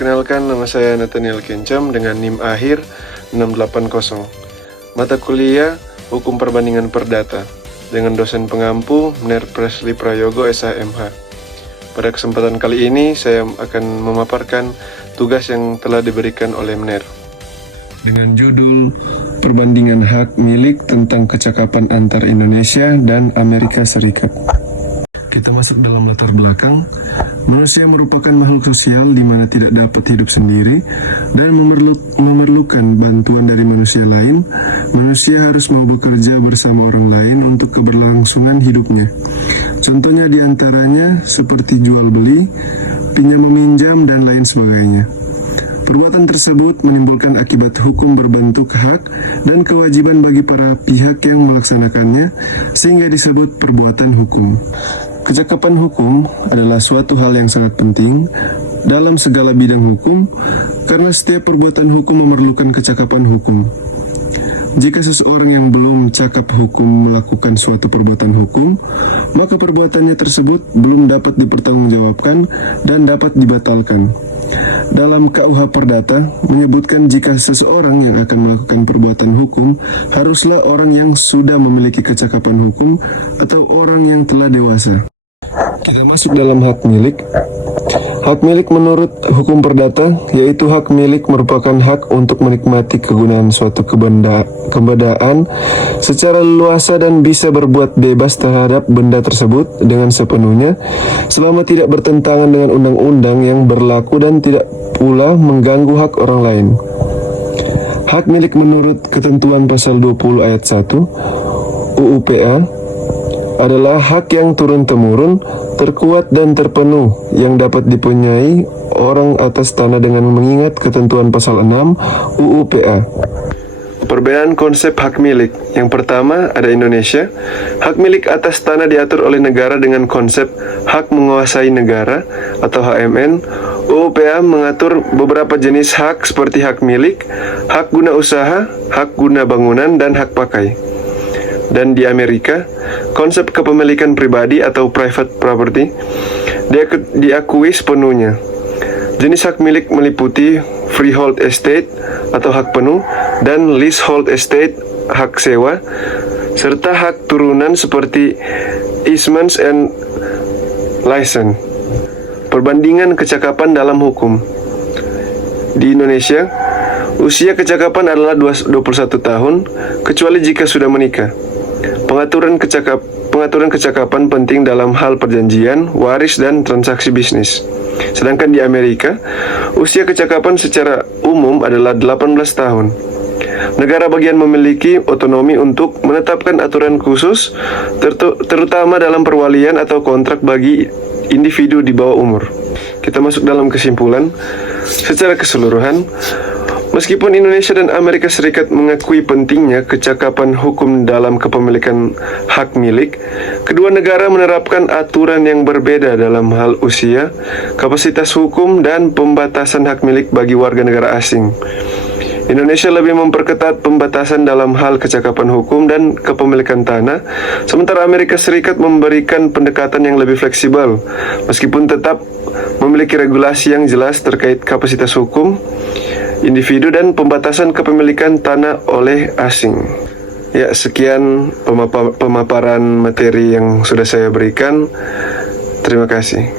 Perkenalkan, nama saya Nathaniel Kencam dengan NIM akhir 680. Mata kuliah Hukum Perbandingan Perdata dengan dosen pengampu Mner Presley Prayogo SHMH. Pada kesempatan kali ini saya akan memaparkan tugas yang telah diberikan oleh Mner dengan judul Perbandingan Hak Milik tentang Kecakapan Antar Indonesia dan Amerika Serikat. Kita masuk dalam latar belakang. Manusia merupakan makhluk sosial di mana tidak dapat hidup sendiri dan memerlukan bantuan dari manusia lain. Manusia harus mau bekerja bersama orang lain untuk keberlangsungan hidupnya. Contohnya diantaranya seperti jual beli, pinjam meminjam, dan lain sebagainya. Perbuatan tersebut menimbulkan akibat hukum berbentuk hak dan kewajiban bagi para pihak yang melaksanakannya, sehingga disebut perbuatan hukum. Kecakapan hukum adalah suatu hal yang sangat penting dalam segala bidang hukum, karena setiap perbuatan hukum memerlukan kecakapan hukum. Jika seseorang yang belum cakap hukum melakukan suatu perbuatan hukum, maka perbuatannya tersebut belum dapat dipertanggungjawabkan dan dapat dibatalkan. Dalam KUH Perdata menyebutkan jika seseorang yang akan melakukan perbuatan hukum haruslah orang yang sudah memiliki kecakapan hukum atau orang yang telah dewasa. Kita masuk dalam hak milik. Hak milik menurut hukum perdata yaitu hak milik merupakan hak untuk menikmati kegunaan suatu kebendaan secara leluasa dan bisa berbuat bebas terhadap benda tersebut dengan sepenuhnya selama tidak bertentangan dengan undang-undang yang berlaku dan tidak pula mengganggu hak orang lain. Hak milik menurut ketentuan pasal 20 ayat 1 UU PA adalah hak yang turun-temurun, terkuat dan terpenuh yang dapat dipunyai orang atas tanah dengan mengingat ketentuan pasal 6 UU PA. Perbedaan konsep hak milik. Yang pertama ada Indonesia. Hak milik atas tanah diatur oleh negara dengan konsep hak menguasai negara atau HMN. UU PA mengatur beberapa jenis hak seperti hak milik, hak guna usaha, hak guna bangunan, dan hak pakai. Dan di Amerika, konsep kepemilikan pribadi atau private property diakui sepenuhnya. Jenis hak milik meliputi freehold estate atau hak penuh dan leasehold estate, hak sewa, serta hak turunan seperti easements and license. Perbandingan kecakapan dalam hukum. Di Indonesia, usia kecakapan adalah 21 tahun, kecuali jika sudah menikah. Pengaturan kecakapan penting dalam hal perjanjian, waris, dan transaksi bisnis. Sedangkan di Amerika, usia kecakapan secara umum adalah 18 tahun. Negara bagian memiliki otonomi untuk menetapkan aturan khusus, terutama dalam perwalian atau kontrak bagi individu di bawah umur. Kita masuk dalam kesimpulan. Secara keseluruhan, meskipun Indonesia dan Amerika Serikat mengakui pentingnya kecakapan hukum dalam kepemilikan hak milik, kedua negara menerapkan aturan yang berbeda dalam hal usia, kapasitas hukum, dan pembatasan hak milik bagi warga negara asing. Indonesia lebih memperketat pembatasan dalam hal kecakapan hukum dan kepemilikan tanah, sementara Amerika Serikat memberikan pendekatan yang lebih fleksibel, meskipun tetap memiliki regulasi yang jelas terkait kapasitas hukum individu dan pembatasan kepemilikan tanah oleh asing. Ya, sekian pemaparan materi yang sudah saya berikan. Terima kasih.